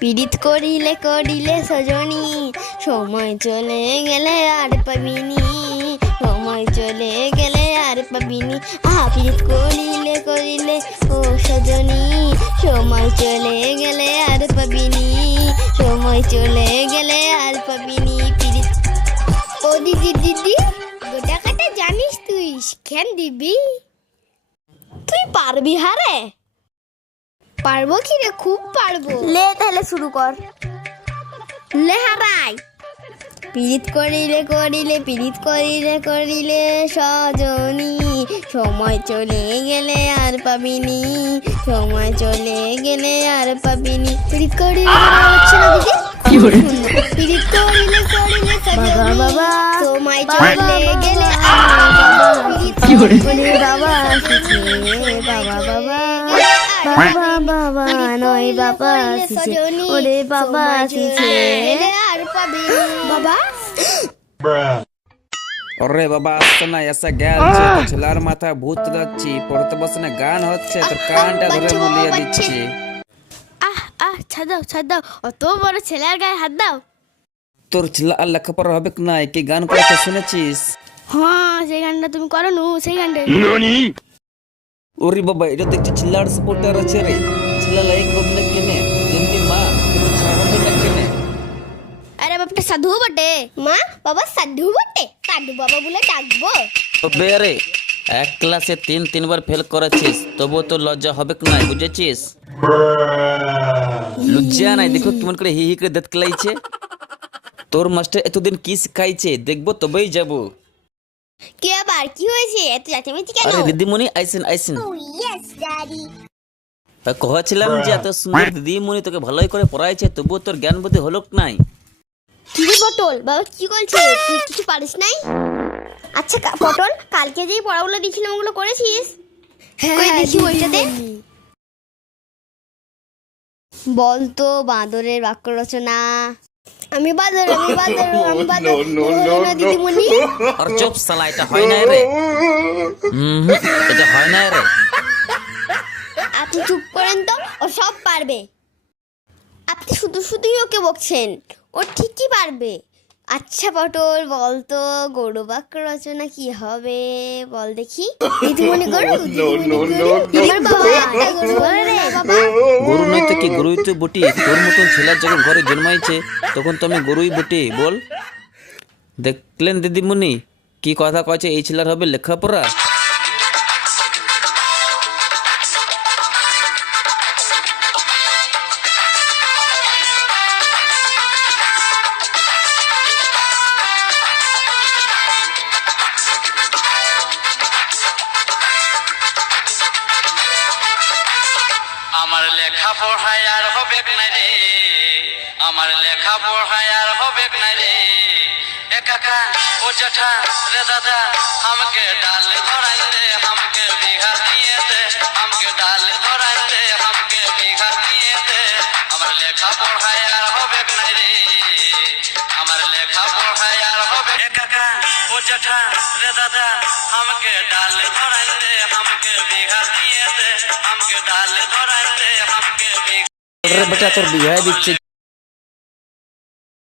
পীড়িত করিলে করিলে সজনী। সময় চলে গেলে আর পাবিনি। সময় চলে গেলে আর পাবিনি। আহা, পীড়িত করিলে করিলে ও সজনী। সময় চলে গেলে আর পাবিনি। সময় চলে গেলে আর পাবিনি, পীড়িত। ও দিদি দিদি, গোটা কাটা জানিস তুই? শিখান দিবি? তুই পারবি হারে? পারব কি রে? খুব পারব। লে তাহলে শুরু কর। লে হারাই পীড়িত করিলে করিলে পীড়িত করিলে করিলে সজনী। সময় চলে গেলে আর পাবিনি। সময় চলে গেলে আর পাবিনি। পীড়িত করিলে হচ্ছে না দিদি? পীড়িত করিলে করিলে বাবা বাবা। সময় চলে গেলে আর বাবা বাবা বাবা বাবা নয় বাবা আসিছে ওরে বাবা আসিছে আর পাবি। বাবা? ওরে বাবা আসতো না এসে গেলছে তো ছেলের মাথায় ভূত যাচ্ছি পড়তে বসে না গান হচ্ছে তোর কানটা ধরে মুলিয়ে দিচ্ছি। আহ আহ ছাড় দাও ছাড় দাও। অত বড় ছেলের গায়ে হাত দাও। তোর ছেলে আর লেখাপড়া হবে কি নাই কি গান করতে শুনেছিস? হ্যাঁ সেই গানটা তুমি করো নু সেই গানটা ওরে বাবা এটা দেখছি ছেলের সাপোর্টার আছে রে ছেলে লাইক না কেনে যেমনি মা কিন্তু ছাড়বে না কেনে আরে বাপটা সাধু বটে মা বাবা সাধু বটে সাধু বাবা বলে ডাকবো তো বেরে এক ক্লাসে তিন তিনবার ফেল করেছিস তবুও তো লজ্জা হবে কি নাই বুঝেছিস লজ্জা নাই দেখো কেমন করে হি হি করে দাঁত কেলাইছে তোর মাস্টার এতদিন কি শিখাইছে দেখব তবেই যাব কি আবার? কি হয়েছে? এত চাচামেচি কেন? আরে দিদিমণি আইসেন আইসেন। ইয়েস ড্যাডি তা কহছিলাম যে এত সুন্দর দিদিমণি তোকে ভালোই করে পড়াইছে তবুও তোর জ্ঞান বুদ্ধি হলো নাই। কি রে পটল? বাবা কি বলছে? তুই কিছু পারিস নাই? আচ্ছা কা- পটল কালকে যেই পড়াগুলো দিয়েছিলাম ওগুলো করেছিস? কই দেখি বইটাতে বল তো বাঁদরের বাক্য রচনা আমি বাঁদর আমি বাঁদর আমি বাঁদর দিদিমণি? আর চুপ সালা এটা হয় না রে। হুম এটা হয় না রে। আপনি চুপ করেন তো ও সব পারবে। আপনি শুধু শুধুই ওকে বকছেন ও ঠিকই পারবে। আচ্ছা পটল বল তো গরু বাক্য রচনা কি হবে? বল দেখি। দিদিমণি গরু দিদিমণি গরু। আমার বাবা একটা গরু বলে রে বাবা। গরু নয় তো কি গরুই তো বটি, তোর মতন ছেলের যখন ঘরে জন্মাইছে, তখন তো আমি গরুই বটি, বল। দেখলেন দিদিমণি, কি কথা কয়েছে এই ছেলের হবে লেখাপড়া? লেখা পড়ায় আর হবে না রে। আমার লেখা পড়ায় আর হবে না রে। এ কাকা, ও জেঠা, রে দাদা, আমাকে ডাল ধরাই দে আমাকে বিঘা দিয়ে দে আমাকে ডাল ধরাই দে আমাকে বিঘা দিয়ে দে আমার লেখা পড়ায় আর হবে না রে। আমার লেখা পড়ায় আর হবে এ কাকা, ও জেঠা, রে দাদা, আমাকে ডাল ধরাই দে বেটা তোর বিয়ে দিচ্ছে